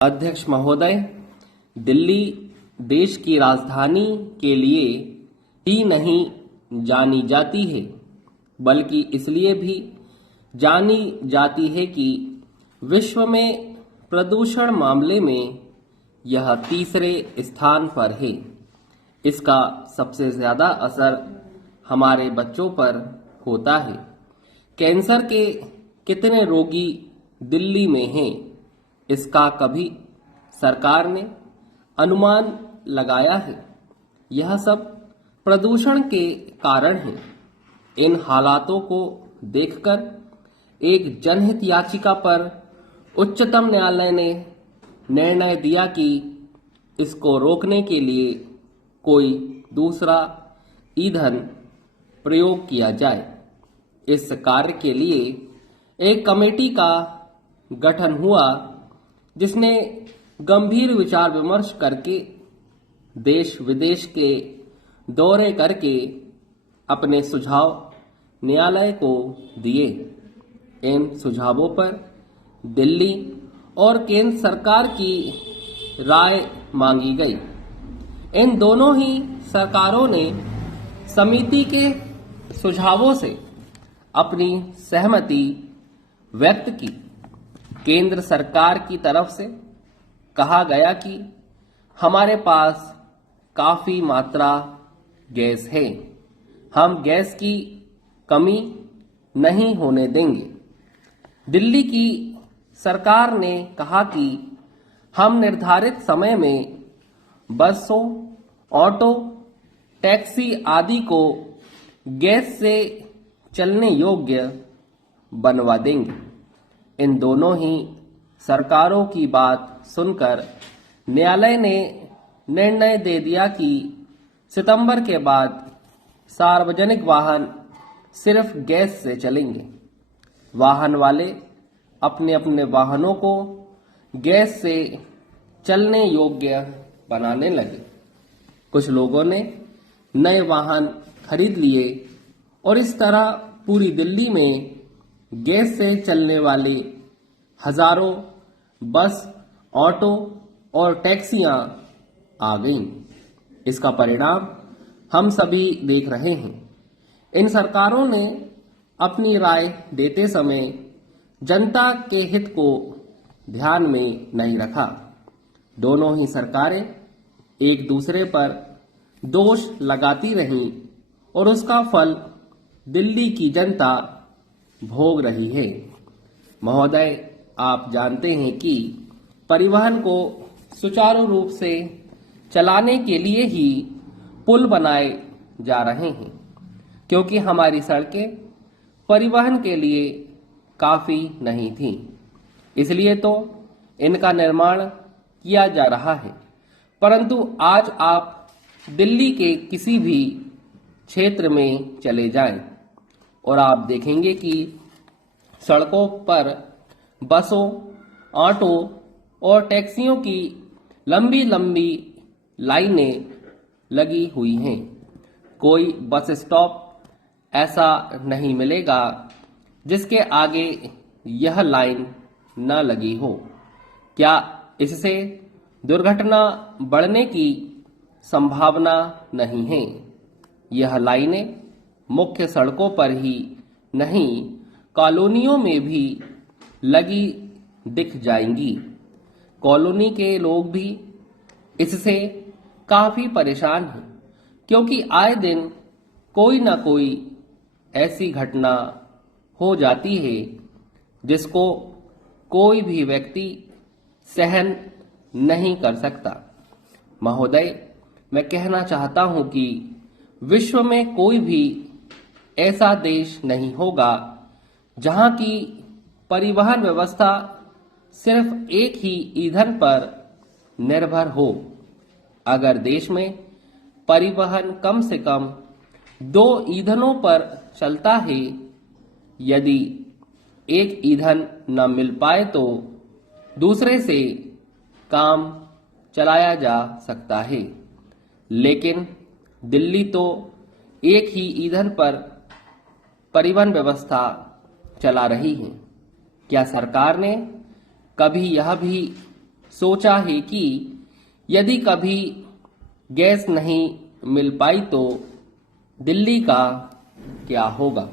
अध्यक्ष महोदय, दिल्ली देश की राजधानी के लिए ही नहीं जानी जाती है, बल्कि इसलिए भी जानी जाती है कि विश्व में प्रदूषण मामले में यह तीसरे स्थान पर है। इसका सबसे ज्यादा असर हमारे बच्चों पर होता है। कैंसर के कितने रोगी दिल्ली में हैं, इसका कभी सरकार ने अनुमान लगाया है? यह सब प्रदूषण के कारण है। इन हालातों को देखकर एक जनहित याचिका पर उच्चतम न्यायालय ने निर्णय दिया कि इसको रोकने के लिए कोई दूसरा ईंधन प्रयोग किया जाए। इस कार्य के लिए एक कमेटी का गठन हुआ, जिसने गंभीर विचार विमर्श करके देश विदेश के दौरे करके अपने सुझाव न्यायालय को दिए। इन सुझावों पर दिल्ली और केंद्र सरकार की राय मांगी गई। इन दोनों ही सरकारों ने समिति के सुझावों से अपनी सहमति व्यक्त की। केंद्र सरकार की तरफ से कहा गया कि हमारे पास काफी मात्रा गैस है, हम गैस की कमी नहीं होने देंगे। दिल्ली की सरकार ने कहा कि हम निर्धारित समय में बसों, ऑटो, टैक्सी आदि को गैस से चलने योग्य बनवा देंगे। इन दोनों ही सरकारों की बात सुनकर न्यायालय ने निर्णय दे दिया कि सितंबर के बाद सार्वजनिक वाहन सिर्फ गैस से चलेंगे। वाहन वाले अपने अपने वाहनों को गैस से चलने योग्य बनाने लगे। कुछ लोगों ने नए वाहन खरीद लिए और इस तरह पूरी दिल्ली में गैस से चलने वाले हजारों बस, ऑटो और टैक्सियां आ गईं। इसका परिणाम हम सभी देख रहे हैं। इन सरकारों ने अपनी राय देते समय जनता के हित को ध्यान में नहीं रखा। दोनों ही सरकारें एक दूसरे पर दोष लगाती रहीं और उसका फल दिल्ली की जनता भोग रही है। महोदय, आप जानते हैं कि परिवहन को सुचारू रूप से चलाने के लिए ही पुल बनाए जा रहे हैं, क्योंकि हमारी सड़कें परिवहन के लिए काफी नहीं थीं। इसलिए तो इनका निर्माण किया जा रहा है। परंतु आज आप दिल्ली के किसी भी क्षेत्र में चले जाएं और आप देखेंगे कि सड़कों पर बसों, ऑटो और टैक्सियों की लंबी लंबी लाइनें लगी हुई हैं। कोई बस स्टॉप ऐसा नहीं मिलेगा जिसके आगे यह लाइन न लगी हो। क्या इससे दुर्घटना बढ़ने की संभावना नहीं है? यह लाइनें मुख्य सड़कों पर ही नहीं, कॉलोनियों में भी लगी दिख जाएंगी। कॉलोनी के लोग भी इससे काफी परेशान हैं, क्योंकि आए दिन कोई ना कोई ऐसी घटना हो जाती है जिसको कोई भी व्यक्ति सहन नहीं कर सकता। महोदय, मैं कहना चाहता हूं कि विश्व में कोई भी ऐसा देश नहीं होगा जहां की परिवहन व्यवस्था सिर्फ एक ही ईंधन पर निर्भर हो। अगर देश में परिवहन कम से कम 2 ईंधनों पर चलता है, यदि एक ईंधन न मिल पाए तो दूसरे से काम चलाया जा सकता है। लेकिन दिल्ली तो एक ही ईंधन पर परिवहन व्यवस्था चला रही है। क्या सरकार ने कभी यह भी सोचा है कि यदि कभी गैस नहीं मिल पाई तो दिल्ली का क्या होगा।